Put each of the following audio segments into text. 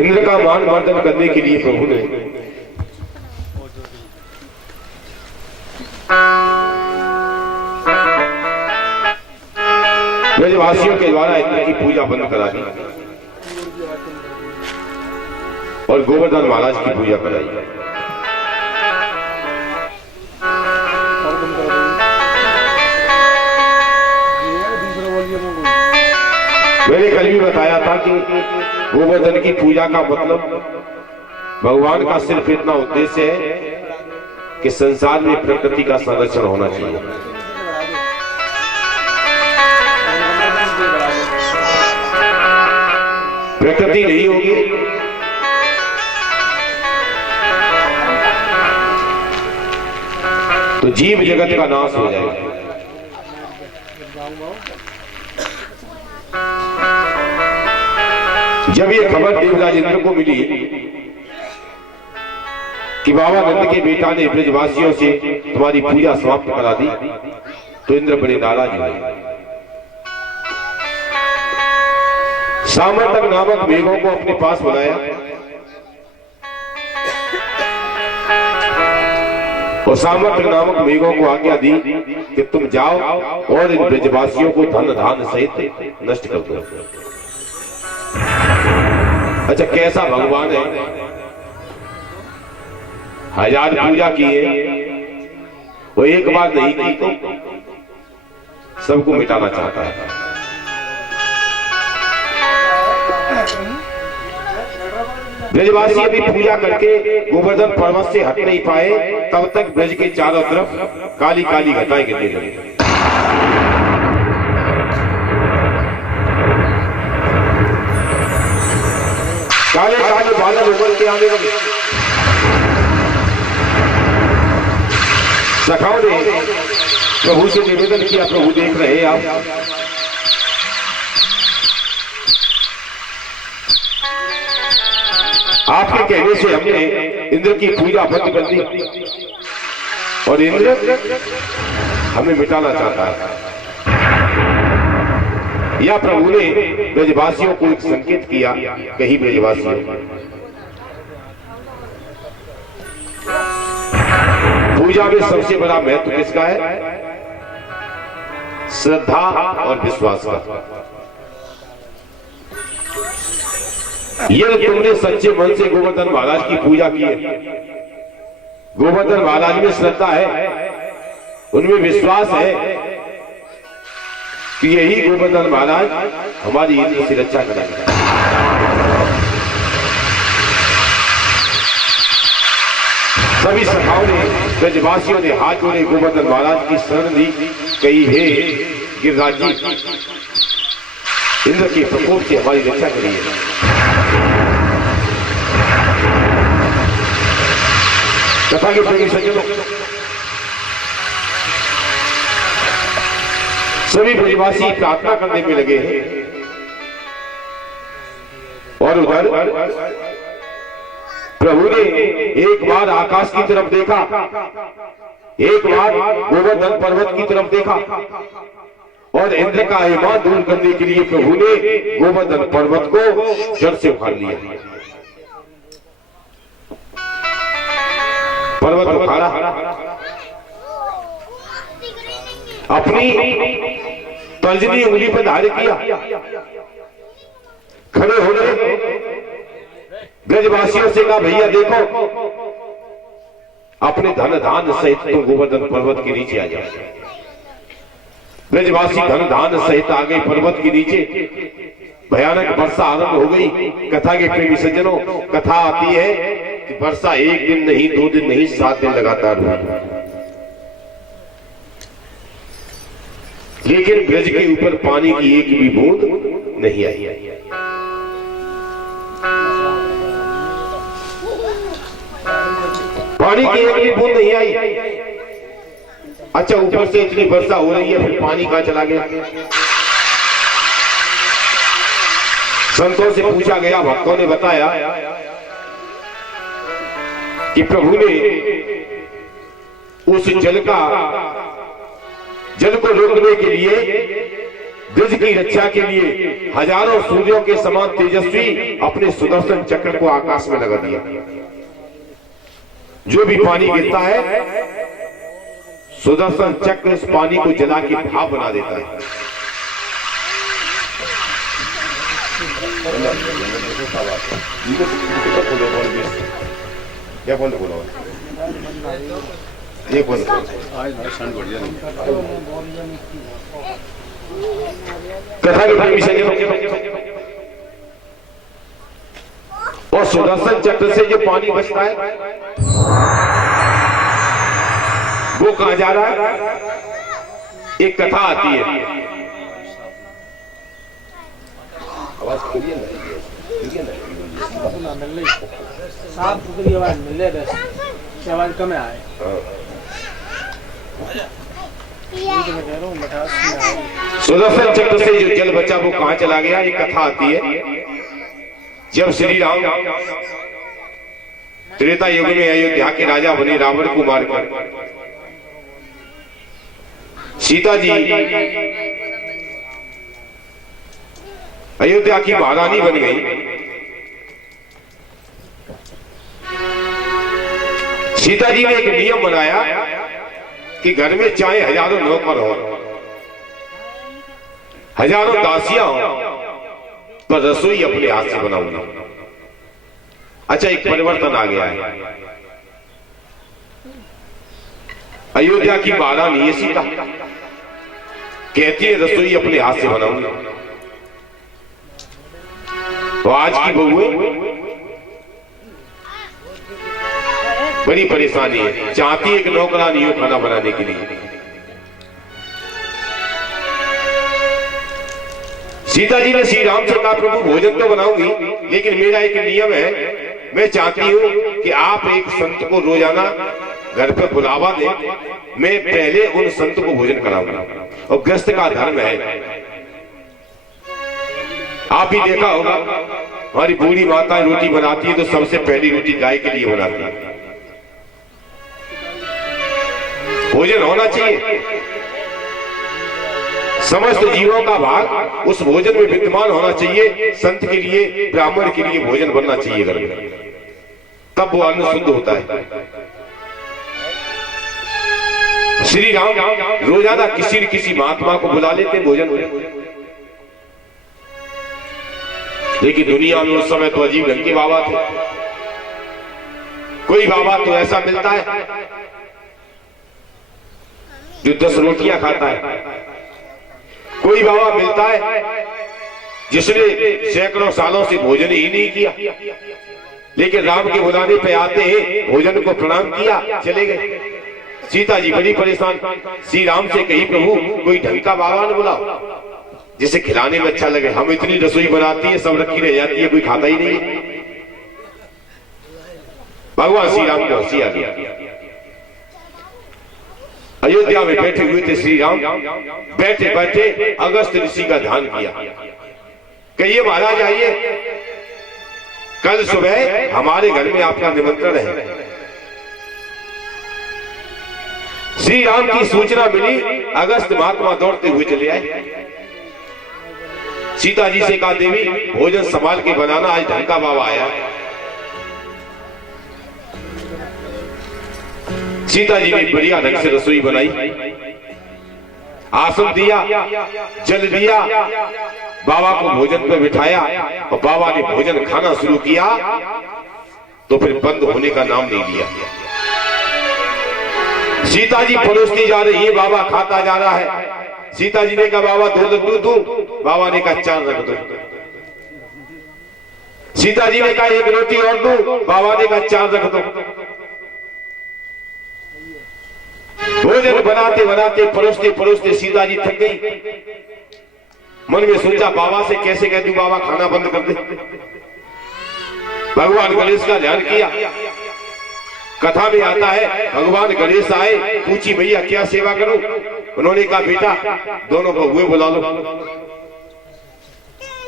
इंद्र का मान वर्धन करने के लिए प्रभु ने ब्रजवासियों के द्वारा इंद्र की पूजा बंद करा दी और गोवर्धन महाराज की पूजा कराई। मैंने कल भी बताया था कि गोवर्धन की पूजा का मतलब भगवान का सिर्फ इतना उद्देश्य है कि संसार में प्रकृति का संरक्षण होना चाहिए। प्रकृति नहीं होगी तो जीव जगत का नाश हो जाएगा। जब ये खबर देवराज इंद्र को मिली कि बाबा नंद के बेटा ने ब्रजवासियों से तुम्हारी पूजा समाप्त करा दी, तो इंद्र बड़े नाराज हुए। सामंतक नामक मेघों को अपने पास बुलाया और सामंतक नामक मेघों को आज्ञा दी कि तुम जाओ और इन ब्रजवासियों को धन धान सहित नष्ट कर दो। अच्छा, कैसा भगवान है, हजार पूजा किए वो एक बार नहीं की तो सबको मिटाना चाहता है। ब्रजवासी अभी पूजा करके गोवर्धन पर्वत से हट नहीं पाए, तब तक ब्रज के चारों तरफ काली काली घटाएं गिरने लगी। काले काले बादल उमड़ के आने लगे। सखाओं ने प्रभु से निवेदन किया, प्रभु देख रहे हैं आप, आपके कहने से हमने इंद्र की पूजा बंद कर दी और इंद्र हमें मिटाना चाहता है। या प्रभु ने ब्रजवासियों को एक संकेत किया, कहीं ब्रजवासियों पूजा में सबसे बड़ा महत्व किसका है? श्रद्धा और विश्वास का। ये तुमने सच्चे मन से गोवर्धन महाराज की पूजा की है, गोवर्धन महाराज में श्रद्धा है, उनमें विश्वास है कि यही गोवर्धन महाराज हमारी इंद्र से रक्षा करेंगे। सभी सखाओं ने, ब्रजवासियों ने हाथ जोड़े गोवर्धन महाराज की शरण ली, कही हे गिरिराज जी, इंद्र के प्रकोप से हमारी रक्षा करिए। कथा के प्रेमी सज्जनों, सभी ब्रजवासी प्रार्थना करने में लगे हैं और उधर प्रभु ने एक बार आकाश की तरफ देखा, एक बार गोवर्धन पर्वत की तरफ देखा और इंद्र का अभिमान दूर करने के लिए प्रभु ने गोवर्धन पर्वत को जड़ से उखाड़ लिया। पर्वत उखाड़ा, अपनी तर्जनी उंगली पर धारे किया, खड़े हो गए, ब्रजवासियों से कहा भैया देखो, अपने धन धान सहित तुम गोवर्धन पर्वत के नीचे आ जाओ। ब्रजवासी धन धान सहित आ गए पर्वत के नीचे। भयानक वर्षा आरंभ हो गई। कथा के प्रेमी सज्जनों, कथा आती है कि वर्षा एक दिन नहीं, 2 दिन नहीं, 7 दिन लगातार हुई, लेकिन ब्रज के ऊपर पानी की एक भी बूंद नहीं आई। पानी की एक भी बूंद नहीं आई। अच्छा, ऊपर से इतनी वर्षा हो रही है, फिर पानी कहां चला गया? संतों से पूछा गया, भक्तों ने बताया कि प्रभु ने उस जल को रोकने के लिए ब्रज की रक्षा के लिए हजारों सूर्यों के समान तेजस्वी अपने सुदर्शन चक्र को आकाश में लगा दिया। जो भी पानी गिरता है, सुदर्शन चक्र उस पानी को जला के भाप बना देता है। क्या बोल बोलो ये बोल कथा की परमिशन और सुदर्शन चक्र से जो पानी बचता है वो कहां जा रहा है? एक कथा आती है। आवाज आवाज कम आए। सुदर्शन चक्र से जो जल बचा वो कहां चला गया? एक कथा आती है। जब श्री राम त्रेता युग में अयोध्या के राजा बने, रावण को मारकर सीता जी अयोध्या की महारानी बन गई। सीता जी ने एक नियम बनाया कि घर में चाहे हजारों नौकर हो, हजारों दासियां हो, पर रसोई अपने हाथ से बनाऊंगा। अच्छा, एक परिवर्तन आ गया है। अयोध्या की महारानी ये सीता कहती है रसोई अपने हाथ से बनाऊंगा। तो आज की बहुएं बड़ी परेशानी है, चाहती है कि नौकरानी हो खाना बनाने के लिए। सीता जी ने श्री राम से कहा प्रभु भोजन तो बनाऊंगी, लेकिन मेरा एक नियम है, मैं चाहती हूं कि आप एक संत को रोजाना घर पे बुलावा दे, मैं पहले उन संत को भोजन कराऊंगा। और गृहस्थ का धर्म है, आप ही देखा होगा हमारी बूढ़ी माता रोटी बनाती है तो सबसे पहली रोटी गाय के लिए बनाती है। भोजन होना चाहिए, समस्त जीवों का भाग उस भोजन में विद्यमान होना चाहिए। संत के लिए, ब्राह्मण के लिए भोजन बनना चाहिए घर में, तब वो अन्न शुद्ध होता है। श्री राम रोजाना किसी न किसी महात्मा को बुला लेते भोजन में, लेकिन दुनिया में उस समय तो अजीब ढंग के बाबा थे। कोई बाबा तो ऐसा मिलता है जो 10 रोटियां खाता है, कोई बाबा मिलता है जिसने सैकड़ों सालों से भोजन ही नहीं किया, लेकिन राम के बुलाने पे आते हैं, भोजन को प्रणाम किया, चले गए। सीता जी बड़ी परेशान, श्री राम से कही प्रभु कोई ढंग का बाबा ने बुलाओ जिसे खिलाने में अच्छा लगे। हम इतनी रसोई बनाती है, सब रखी रह जाती है, कोई खाता ही नहीं है। भगवान श्री राम को हंसी आ गया। अयोध्या में बैठे हुए थे श्री राम, बैठे बैठे अगस्त ऋषि का ध्यान किया। कहिए महाराज आइए, कल सुबह हमारे घर में आपका निमंत्रण है। श्री राम की सूचना मिली, अगस्त महात्मा दौड़ते हुए चले आए। सीता जी से कहा देवी भोजन संभाल के बनाना, आज ढंग का बाबा आया। सीता जी ने बढ़िया ढंग से रसोई बनाई, आसन दिया, जल दिया, बाबा को भोजन पर बिठाया और बाबा ने भोजन खाना शुरू किया तो फिर बंद होने का नाम नहीं लिया। सीता जी परोसती जा रही है, बाबा खाता जा रहा है। सीता जी ने कहा बाबा 2 लड्डू दूं, बाबा ने कहा 4 रख दो। सीता जी ने कहा 1 रोटी और दूं, बाबा ने कहा 4 रख दो। भोजन बनाते बनाते, परोसते परोसते सीता जी थक गई। मन में सोचा बाबा से कैसे कह दूं बाबा खाना बंद कर दे। भगवान गणेश का ध्यान किया। कथा में आता है भगवान गणेश आए, पूछी भैया क्या सेवा करूं? उन्होंने कहा बेटा दोनों बहुए बुला लो,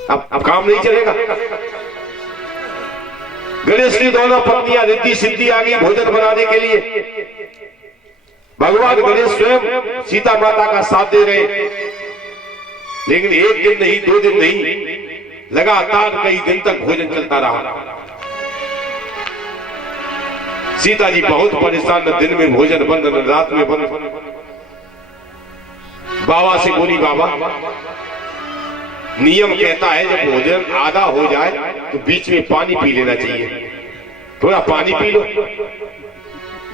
अब काम नहीं चलेगा। गणेश की दोनों पत्नियां रिद्धि सिद्धि आ गई भोजन बनाने के लिए। भगवान गणेश स्वयं सीता माता का साथ दे रहे। लेकिन एक दिन नहीं, 2 दिन नहीं, लगातार कई दिन तक भोजन चलता रहा। सीता जी बहुत परेशान, न दिन में भोजन बंद, न रात में बंद। बाबा से बोली, बाबा नियम कहता है जब भोजन आधा हो जाए तो बीच में पानी पी लेना चाहिए, थोड़ा पानी पी लो।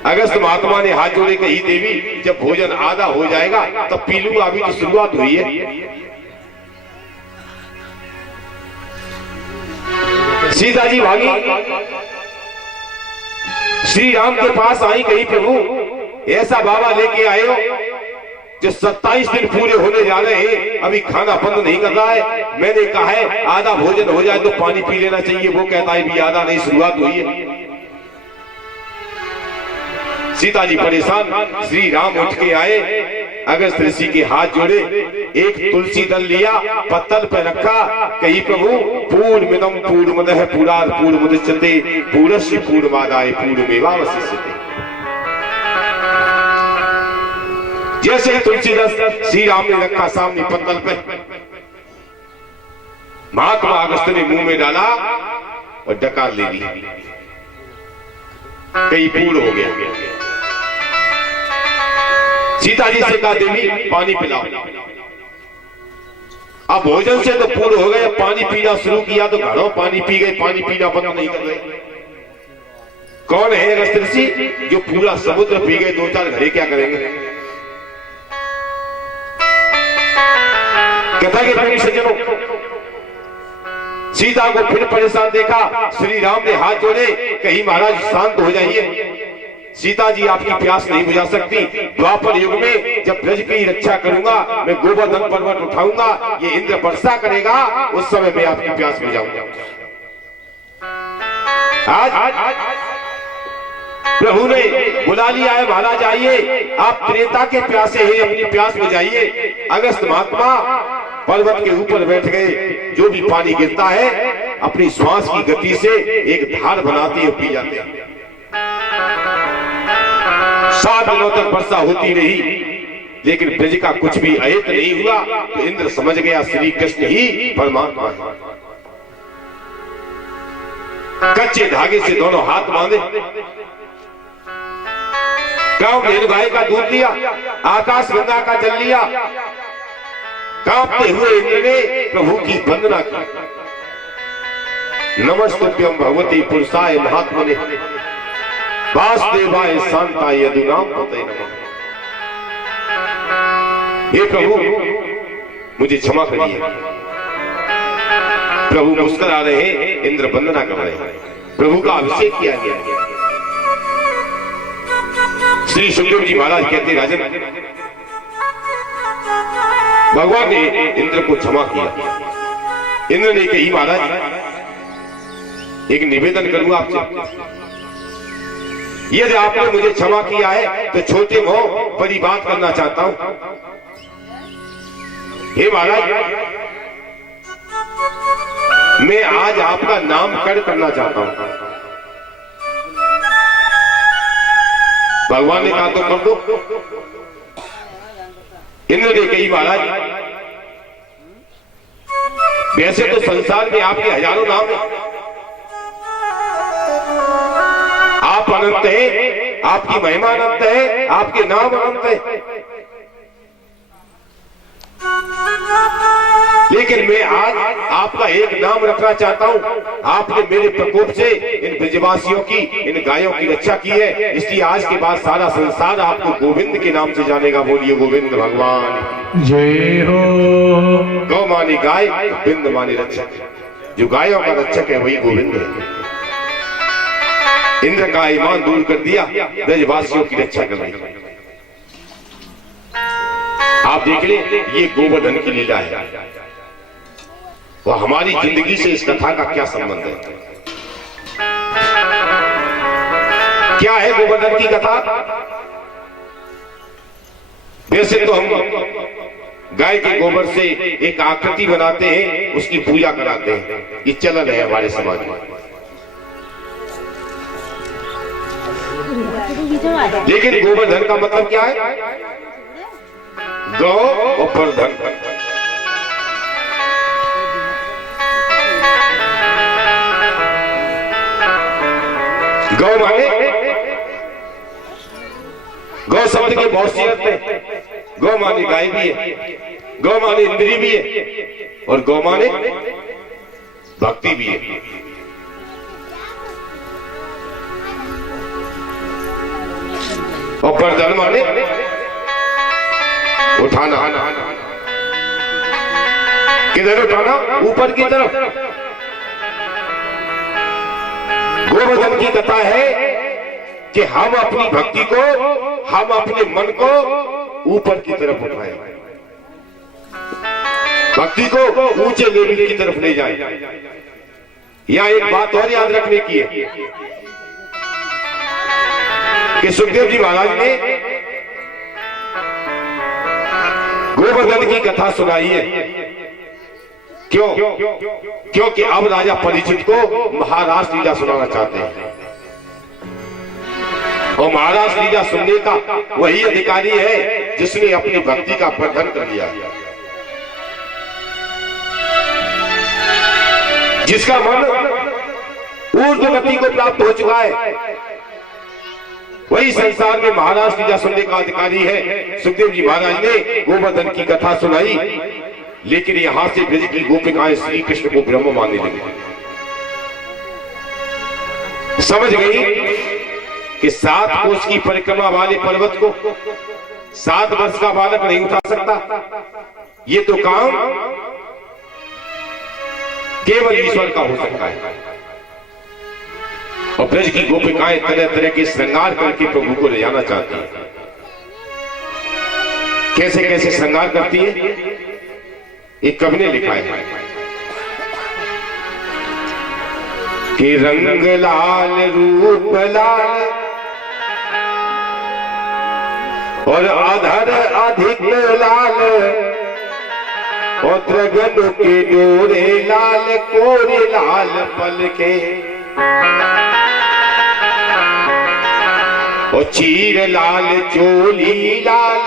अगस्त महात्मा ने हाथ जोड़े कही, देवी जब भोजन आधा हो जाएगा तब पी लूंगा, अभी तो शुरुआत हुई है। सीता जी भागी, श्री राम के पास आई, कही प्रभु ऐसा बाबा लेके आए हो जो 27 दिन पूरे होने जा रहे हैं, अभी खाना बंद नहीं कर रहा है। मैंने कहा है आधा भोजन हो जाए तो पानी पी लेना चाहिए, वो कहता है भी आधा नहीं, शुरुआत हुई है। सीता जी परेशान, श्री राम उठ के आए, अगस्त ऋषि के हाथ जोड़े, एक तुलसी दल लिया, पत्तल पे रखा, कही प्रभु पूर्णमिदं पूर्णमदः पूर्णात् पूर्णमुदच्यते पूर्णस्य पूर्णमादाय पूर्णमेवावशिष्यते। जैसे ही तुलसी दल श्री राम ने रखा सामने पत्तल पे, महात्मा अगस्त ने मुंह में डाला और डकार ले ली, कई पूर्ण हो गया। सीता जी से कहा, देवी पानी पिलाओ। अब भोजन से तो पूर्ण हो गए, पानी पीना शुरू किया तो घरों पानी पी गए, पानी पीना बंद नहीं कर रहे। कौन है अगस्त ऋषि जो पूरा समुद्र पी गए, 2-4 घड़े क्या करेंगे? कथा के प्रेमी सज्जनों, सीता को फिर परेशान देखा, श्री राम ने हाथ जोड़े, कही महाराज शांत हो जाइए, सीता जी आपकी प्यास नहीं बुझा सकती। द्वापर युग में जब ब्रज की रक्षा करूंगा, मैं गोवर्धन पर्वत उठाऊंगा, ये इंद्र वर्षा करेगा, उस समय मैं आपकी प्यास बुझाऊंगा। आज प्रभु ने बुला लिया है, महाराज आइए, आप त्रेता के प्यासे हैं, अपनी प्यास बुझाइए। अगस्त महात्मा पर्वत के ऊपर बैठ गए, जो भी पानी गिरता है अपनी श्वास की गति से एक धार बनाते हुए पी जाते हैं। 7 दिनों तक वर्षा होती रही, लेकिन ब्रज का कुछ भी अहित नहीं हुआ। तो इंद्र समझ गया श्री कृष्ण ही परमात्मा है। कच्चे धागे से दोनों हाथ बांधे, गांव भेड़ गाय का दूध लिया, आकाश गंगा का जल लिया, कांपते हुए इंद्र ने प्रभु की वंदना की। नमस्तुभ्यं भगवते पुरुषाय महात्मने वासुदेवाय शांताय यदुनाम पतये नमः। हे प्रभु मुझे क्षमा करिए। प्रभु मुस्कुरा रहे हैं, इंद्र वंदना कर रहे हैं, प्रभु का अभिषेक किया गया। श्री सुखदेव जी महाराज कहते, राजन भगवान ने इंद्र को क्षमा किया। इंद्र ने कही, महाराज एक निवेदन करूंगा आपसे, यदि आपने मुझे क्षमा किया है तो छोटे मोह बड़ी बात करना चाहता हूं। हे महाराज, मैं आज आपका नामकरण करना चाहता हूं। भगवान ने कहा तो कर दो। इंद्र ने कही, महाराज वैसे तो संसार में आपके हजारों नाम हैं, आप अनंत है, आपकी महिमा अनंत है, आपके नाम अनंत है, लेकिन मैं आज आपका एक नाम रखना चाहता हूं। आपने मेरे प्रकोप से इन ब्रजवासियों की, इन गायों की रक्षा की है, इसलिए आज के बाद सारा संसार आपको गोविंद के नाम से जानेगा। बोलिए गोविंद भगवान जय हो। गौ मानी गाय, बिंद मानी रक्षक, जो गायों का रक्षक है वही गोविंद है। इंद्र का ईमान दूर कर दिया, ब्रजवासियों की रक्षा कर दी। आप देख ले, ये गोवर्धन की लीला है, वो हमारी जिंदगी से इस कथा का क्या संबंध है? क्या है गोवर्धन की कथा? वैसे तो हम गाय के गोबर से एक आकृति बनाते हैं, उसकी पूजा कराते हैं, ये चलन है हमारे समाज में। लेकिन गोवर्धन का मतलब क्या है? गौ और प्रधन। गौ माने, गौ शब्द के बहुत सी अर्थ है। गौ माने गाय भी है, गौ माने इंद्री भी है, और गौ माने भक्ति भी है। और प्रधान माने उठाना। किधर उठाना? ऊपर की तरफ। गोवर्धन की कथा है कि हम अपनी भक्ति को, हम अपने मन को ऊपर की तरफ उठाएं, भक्ति को ऊंचे लेवल की तरफ ले जाएं। यहां एक बात और याद रखने की है कि सुखदेव जी महाराज ने गोवर्धन की कथा सुनाई है। क्यों? क्योंकि अब राजा परीक्षित को महाराज लीला सुनाना चाहते हैं, और महाराज लीला सुनने का वही अधिकारी है जिसने अपनी भक्ति का प्रदर्शन कर दिया, जिसका मन ऊर्ध्व गति को प्राप्त हो चुका है। वही संसार में महाराज लीला सुनने का अधिकारी है। सुखदेव जी महाराज ने गोवर्धन की कथा सुनाई, लेकिन यहां से ब्रज की गोपिकाएं श्री कृष्ण को ब्रह्म मानने लगी। समझ गई कि 7 कोस की परिक्रमा वाले पर्वत को 7 वर्ष का बालक नहीं उठा सकता। ये तो काम केवल ईश्वर का हो सकता है। और ब्रज की गोपिकाएं तरह तरह के श्रृंगार करके प्रभु को ले जाना चाहती हैं। कैसे कैसे श्रृंगार करती है, एक कवि ने लिखा है कि रंग लाल रूप लाल और आधर अधिक लाल, और गगन के डोरे लाल, कोरे लाल पल के, और चीर लाल चोली लाल,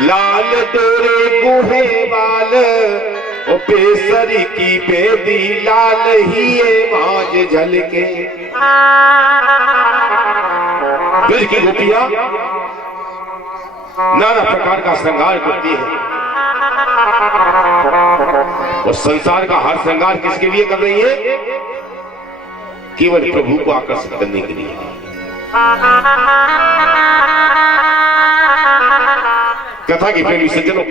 लाल डोरे गुहे बाल, और बेसरी की बेदी लाल ही माज झलके। ब्रज की गोपियां नाना प्रकार का श्रृंगार करती है, और संसार का हर श्रृंगार किसके लिए कर रही है? केवल प्रभु को आकर्षित करने के लिए। कथा की प्रेमी सज्जनों,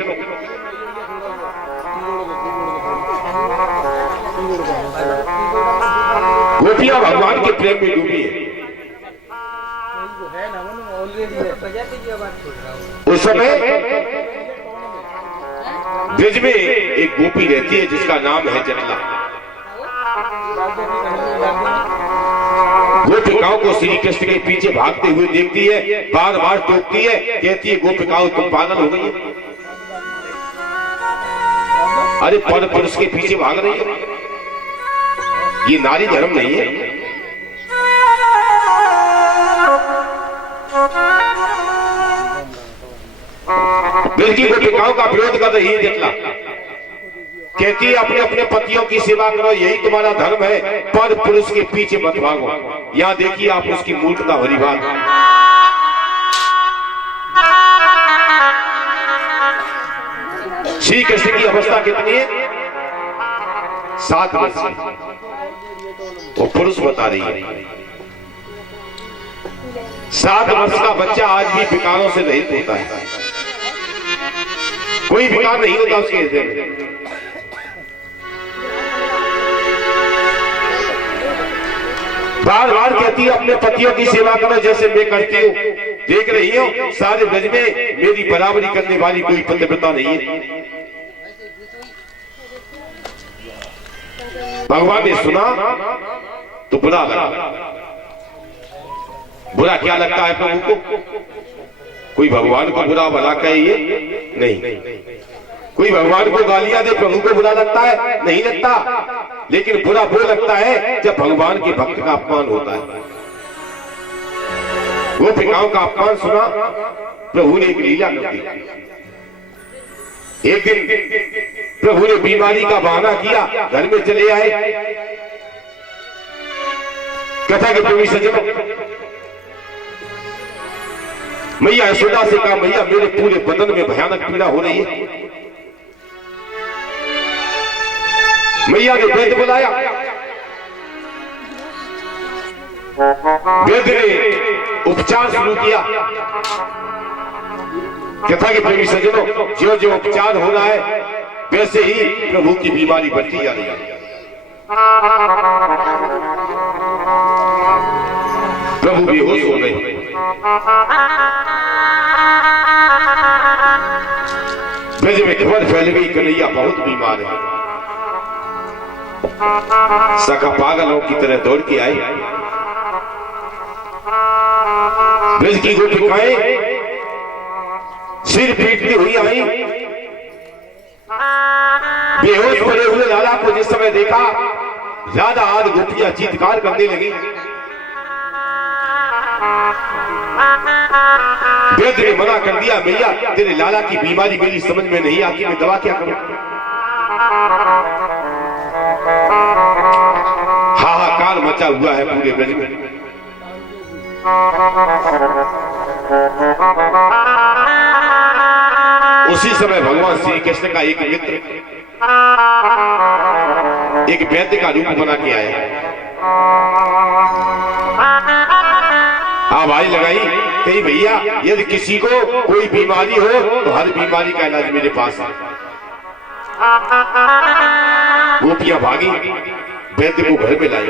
गोपियां भगवान के प्रेम में डूबी है। उस समय ब्रज में एक गोपी रहती है जिसका नाम है जटला। गोपिकाओं को श्री कृष्ण के पीछे भागते हुए देखती है, बार बार टोकती है, कहती है गोपिकाओं तुम पागल हो गई हो? अरे पर पुरुष के पीछे भाग रही हो, ये नारी धर्म नहीं है। ब्रज की गोपिकाओं का विरोध कर रही है जटला। कहती है अपने अपने पतियों की सेवा करो, यही तुम्हारा धर्म है, पर पुरुष के पीछे मत भागो। यहां देखिए आप उसकी मूर्खता भरी बात। श्री कृष्ण की अवस्था कितनी है? 7 वर्ष की। वो पुरुष बता रही है 7 वर्ष का बच्चा आज भी विकारों से रहित होता है, कोई विकार नहीं होता उसके हृदय में। बार बार कहती है अपने पतियों की सेवा करो जैसे मैं करती हूँ। देख रही हो सारे ब्रज में मेरी बराबरी करने वाली कोई पतिव्रता नहीं है। भगवान ने सुना तो बुरा लगा। बुरा क्या लगता है प्रभु को? कोई भगवान को बुरा भला कहे नहीं। कोई भगवान को गालियां दे प्रभु को बुरा लगता है? नहीं लगता। लेकिन बुरा वो लगता है जब भगवान के भक्त का अपमान होता है। वो गोपिकाओं का अपमान सुना, प्रभु ने एक लीला कर दी। एक दिन प्रभु ने बीमारी का बहाना किया, घर में चले आए। कथा के प्रेमी सज्जनों, मैया यशोदा से कहा, मैया मेरे पूरे बदन में भयानक पीड़ा हो रही है। मैया ने वैद्य बुलाया। वैद्य ने उपचार शुरू किया। कथा के प्रेमी सज्जनों, जो जो उपचार हो रहा है वैसे ही प्रभु की बीमारी बढ़ती जा रही है। प्रभु बेहोश हो गए। ब्रज में खबर फैल गई, कन्हैया बहुत बीमार है। सखा पागलों की तरह दौड़ के आई। ब्रज की गोपिकाएं सिर पीटती हुई आई। बेहोश पड़े हुए लाला को जिस समय देखा, राधा आदि गोपियां चीत्कार करने लगी। वैद्य ने मना कर दिया, भैया तेरे लाला की बीमारी मेरी समझ में नहीं आती, मैं दवा क्या करूं। हाहाकार मचा हुआ है पूरे ब्रज में। उसी समय भगवान श्री कृष्ण का एक मित्र एक वैद्य का रूप बना के आया। आवाज लगाई, कही भैया यदि किसी को कोई बीमारी हो तो हर बीमारी का इलाज मेरे पास है। गोपियां भागी, वैद्य को घर में लाई।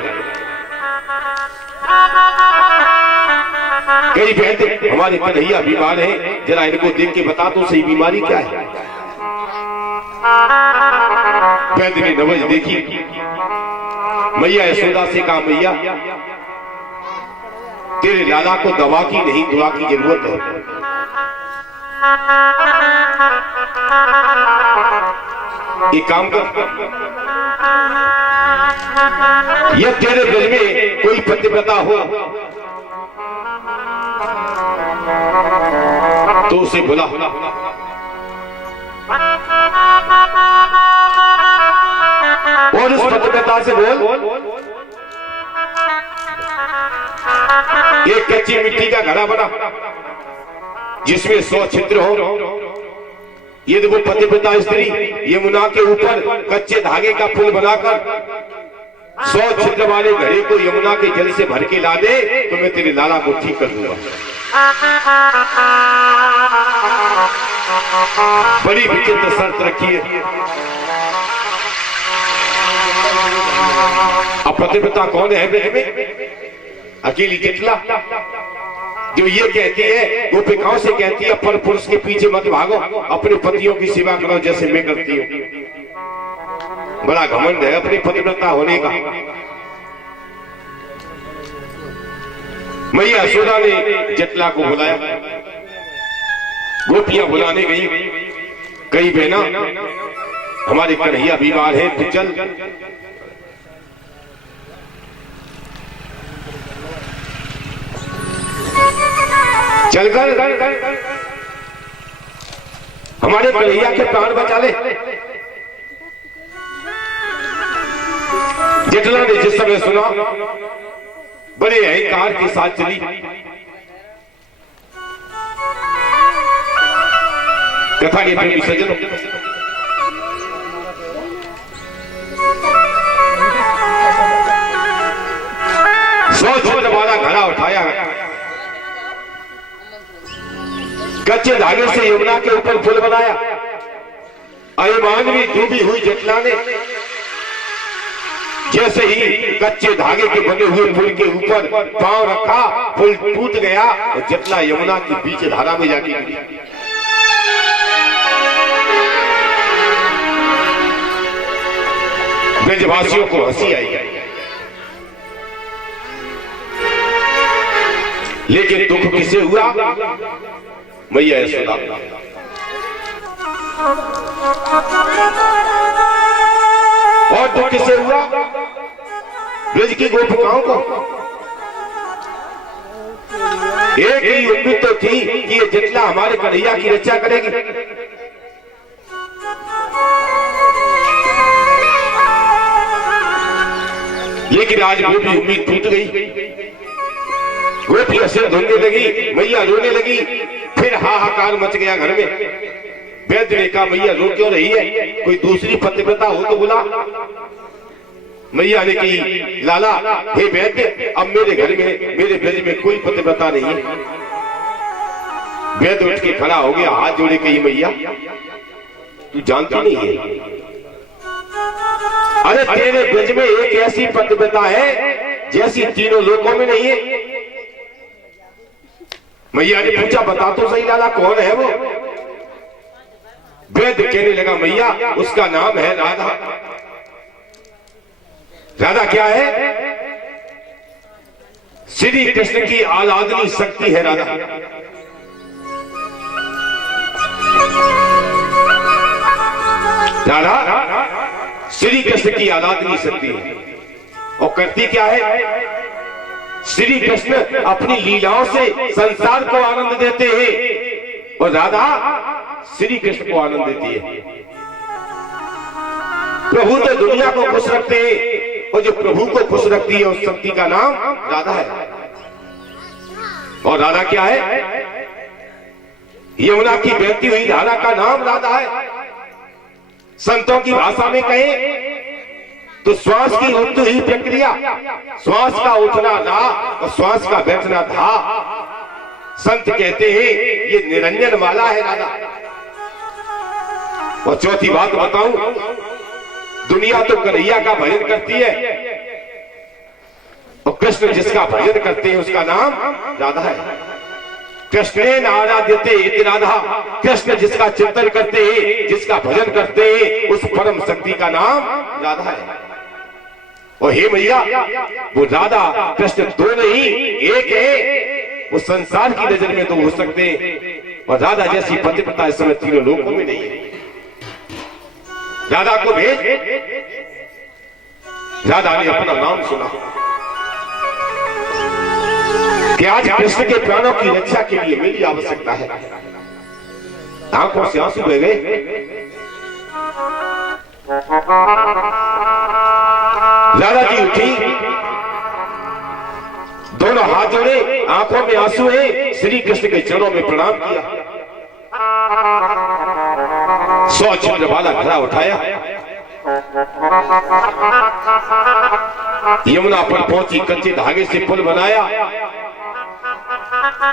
कई वैद्य हमारे कन्हैया बीमार है, जरा इनको देख के बता तो सही बीमारी क्या है। वैद्य ने नवज देखी। मैया यशोदा से कहा, मैया तेरे लाला को दवा की नहीं दुआ की जरूरत है। एक काम कर, यह तेरे ब्रज में कोई पतिव्रता हो तो उसे बुला। और उस पतिव्रता से बोल, एक कच्ची मिट्टी का घड़ा बना जिसमें 100 छिद्र हो। यदि वो पतिव्रता स्त्री यमुना के ऊपर कच्चे धागे का पुल बनाकर 100 छिद्र वाले घड़े को यमुना के जल से भर के ला दे तो मैं तेरे लाला को ठीक कर दूंगा। बड़ी विचित्र शर्त रखी है। अब पतिव्रता कौन है ब्रज में? अकेली जटला, जो ये कहती है, गोपिकाओं से कहती है, पर पुरुष के पीछे मत भागो, अपने पतियों की सेवा करो जैसे मैं करती हूँ। बड़ा घमंड है अपनी पतिव्रता होने का। मैया यशोदा ने जटला को बुलाया। गोपियां बुलाने गई। कई बहना हमारे कन्हैया बीमार है, तू चल। चलकर हमारे कन्हैया के प्राण बचा ले। जटला ने जिस समय सुना, बड़े अहंकार के साथ चली। कथा के प्रेमी सज्जनों, हमारा घड़ा उठाया, कच्चे धागे से यमुना के ऊपर पुल बनाया। अभिमानवी डूबी हुई जटला ने जैसे ही कच्चे धागे के बने हुए पुल के ऊपर पांव रखा, पुल टूट गया और जटला यमुना के बीच धारा में जाके गिरी। ब्रजवासियों को हंसी आई, लेकिन दुख किसे हुआ? मैया यशोदा। और दुख किसे हुआ? ब्रज की गोपिकाओं को। एक ही उम्मीद तो थी कि ये जटला हमारे कन्हैया की रक्षा करेगी। लेकिन आज वो भी उम्मीद टूट गई। गोपी सिर धुलने लगी, मैया रोने लगी। फिर हाहाकार मच गया घर में। वैद्य ने कहा मैया रो क्यों रही है, कोई दूसरी पतिव्रता हो तो बुला। मैया ने कही लाला हे वैद्य, अब मेरे घर में मेरे ब्रज में कोई पतिव्रता नहीं है। वैद्य उठ के खड़ा हो गया, हाथ जोड़े कही मैया तू जानती नहीं है, अरे तेरे ब्रज में एक ऐसी पतिव्रता है जैसी तीनों लोकों में नहीं है। मैया ने पूछा बता तो सही लाला कौन है वो। वैद्य कहने लगा मैया उसका नाम है राधा। राधा क्या है? श्री कृष्ण की आराधनी शक्ति है राधा। राधा श्री कृष्ण की आराधनी शक्ति है। और करती क्या है? श्री कृष्ण अपनी लीलाओं से संसार को आनंद देते हैं और राधा श्री कृष्ण को आनंद देती है। प्रभु तो दुनिया को खुश रखते हैं और जो प्रभु को खुश रखती है उस शक्ति का नाम राधा है। और राधा क्या है? यमुना की बहती हुई धारा का नाम राधा है। संतों की भाषा में कहें तो श्वास की उठती हुई प्रक्रिया, श्वास का उठना धा और श्वास का बैठना धा। संत कहते हैं ये निरंजन वाला है राधा। और चौथी बात बताऊं, दुनिया तो कन्हैया का भजन करती है और कृष्ण जिसका भजन करते हैं उसका नाम राधा है। कृष्णेन आराध्यते इति राधा। कृष्ण जिसका चिंतन करते हैं, जिसका भजन करते हैं, उस परम शक्ति का नाम राधा है। और हे मैया वो राधा कृष्ण दो नहीं एक है। वो संसार की नजर में तो हो सकते हैं और राधा जैसी पतिव्रता इस समय तीनों लोकों में नहीं है। राधा को भेज। राधा ने अपना नाम सुना कि आज कृष्ण के प्राणों की रक्षा के लिए मेरी आवश्यकता है। आंखों से आंसू बह गए। राधा जी उठी, दोनों हाथ जोड़े, आंखों में आंसू है, श्री कृष्ण के चरणों में प्रणाम किया। 100 छिद्र वाला घड़ा उठाया, यमुना पर पहुंची, कच्चे धागे से पुल बनाया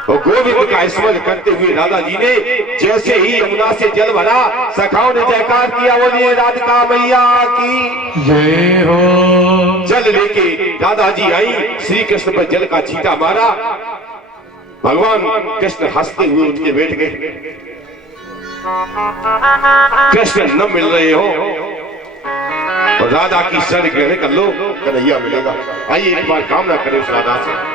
और गोविंद का स्मरण करते हुए राधा जी ने जैसे ही यमुना से जल भरा, सखाओं ने जयकार किया, बोलिए राधिका मैया की जय हो। जल लेके राधा जी आई, श्री कृष्ण पर जल का छींटा मारा। भगवान कृष्ण हंसते हुए उठ के बैठ गए। कृष्ण न मिल रहे हो और राधा की शरण ग्रहण कर लो, कन्हैया मिलेगा। आइए एक बार कामना करें उस राधा से।